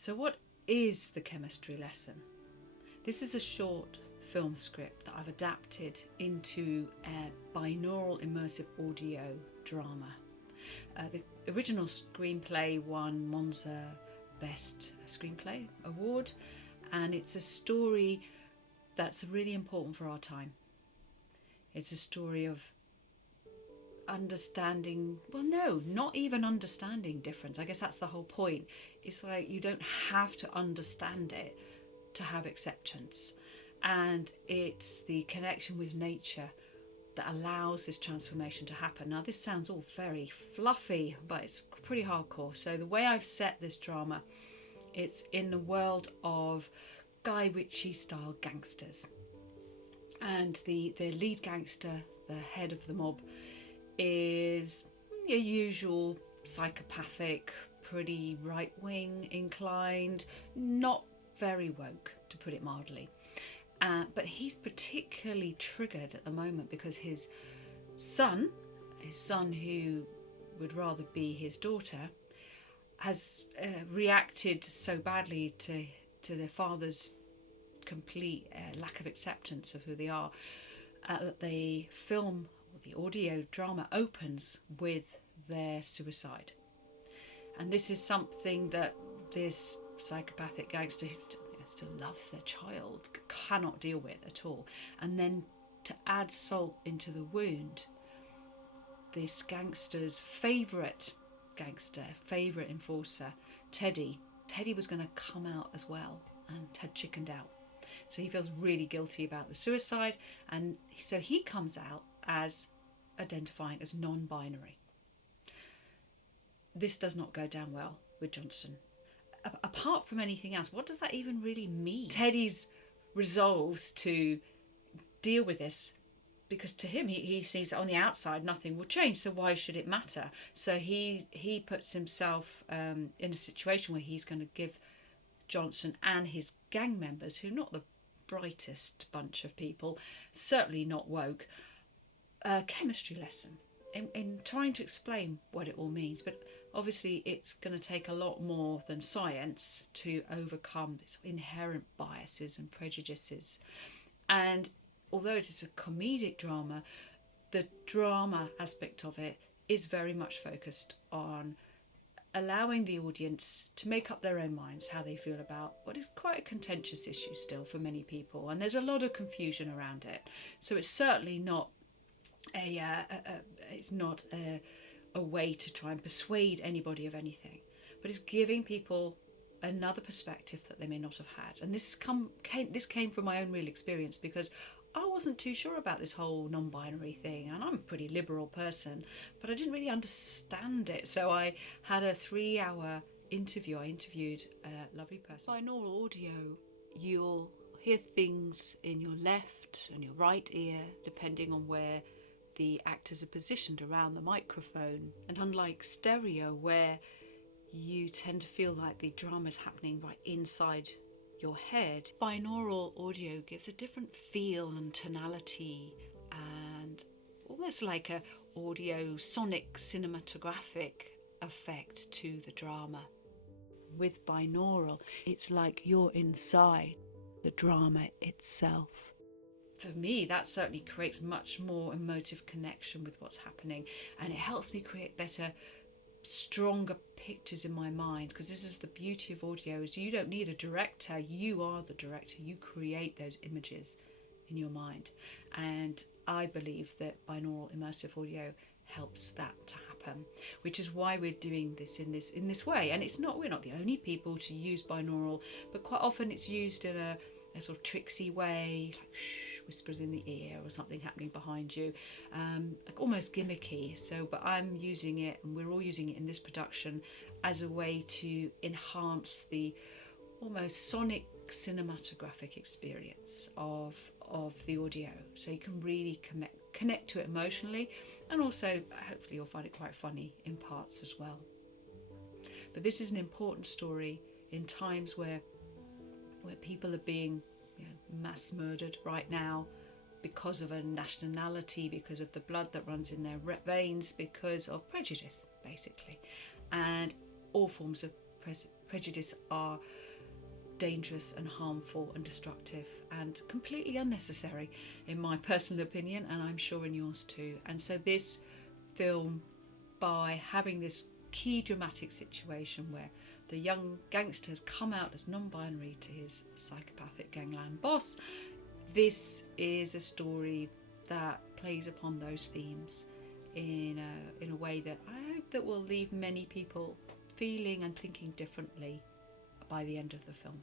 So what is the chemistry lesson? This is a short film script that I've adapted into a binaural immersive audio drama. The original screenplay won Monza Best Screenplay Award, and it's a story that's really important for our time. It's a story of understanding, well, no, not even understanding difference. I guess that's the whole point. It's like you don't have to understand it to have acceptance. And it's the connection with nature that allows this transformation to happen. Now, this sounds all very fluffy, but it's pretty hardcore. So the way I've set this drama, it's in the world of Guy Ritchie style gangsters. And the lead gangster, the head of the mob, is your usual psychopathic, pretty right-wing inclined, not very woke, to put it mildly. But he's particularly triggered at the moment because his son who would rather be his daughter, has reacted so badly to their father's complete lack of acceptance of who they are, that the film, or the audio drama, opens with their suicide. And this is something that this psychopathic gangster, who still loves their child, cannot deal with at all. And then to add salt into the wound, this gangster's favourite enforcer, Teddy was going to come out as well, and had chickened out. So he feels really guilty about the suicide, and so he comes out as identifying as non-binary. This does not go down well with Johnson. Apart from anything else, what does that even really mean? Teddy's resolves to deal with this, because to him, he sees that on the outside nothing will change, so why should it matter? So he puts himself in a situation where he's going to give Johnson and his gang members, who are not the brightest bunch of people, certainly not woke, a chemistry lesson in trying to explain what it all means. But obviously it's going to take a lot more than science to overcome its inherent biases and prejudices. And although it is a comedic drama, the drama aspect of it is very much focused on allowing the audience to make up their own minds how they feel about what is quite a contentious issue still for many people, and there's a lot of confusion around it. So it's certainly not a way to try and persuade anybody of anything, but it's giving people another perspective that they may not have had. And this came from my own real experience, because I wasn't too sure about this whole non-binary thing, and I'm a pretty liberal person, but I didn't really understand it. So I had a 3-hour interview. I interviewed a lovely person. Binaural audio, you'll hear things in your left and your right ear, depending on where the actors are positioned around the microphone. And unlike stereo, where you tend to feel like the drama's happening right inside your head, binaural audio gives a different feel and tonality, and almost like a audio sonic cinematographic effect to the drama. With binaural, it's like you're inside the drama itself. For me, that certainly creates much more emotive connection with what's happening, and it helps me create better, stronger pictures in my mind, because this is the beauty of audio, is you don't need a director, you are the director. You create those images in your mind, and I believe that binaural immersive audio helps that to happen, which is why we're doing this in this way. And we're not the only people to use binaural, but quite often it's used in a sort of tricksy way, like shh, whispers in the ear or something happening behind you, like almost gimmicky. But I'm using it, and we're all using it in this production, as a way to enhance the almost sonic cinematographic experience of the audio, so you can really connect to it emotionally, and also hopefully you'll find it quite funny in parts as well. But this is an important story in times where people are being mass murdered right now because of a nationality, because of the blood that runs in their veins, because of prejudice, basically, and all forms of prejudice are dangerous and harmful and destructive and completely unnecessary, in my personal opinion, and I'm sure in yours too. And so this film, by having this key dramatic situation where the young gangster has come out as non-binary to his psychopathic gangland boss, this is a story that plays upon those themes in a way that I hope that will leave many people feeling and thinking differently by the end of the film.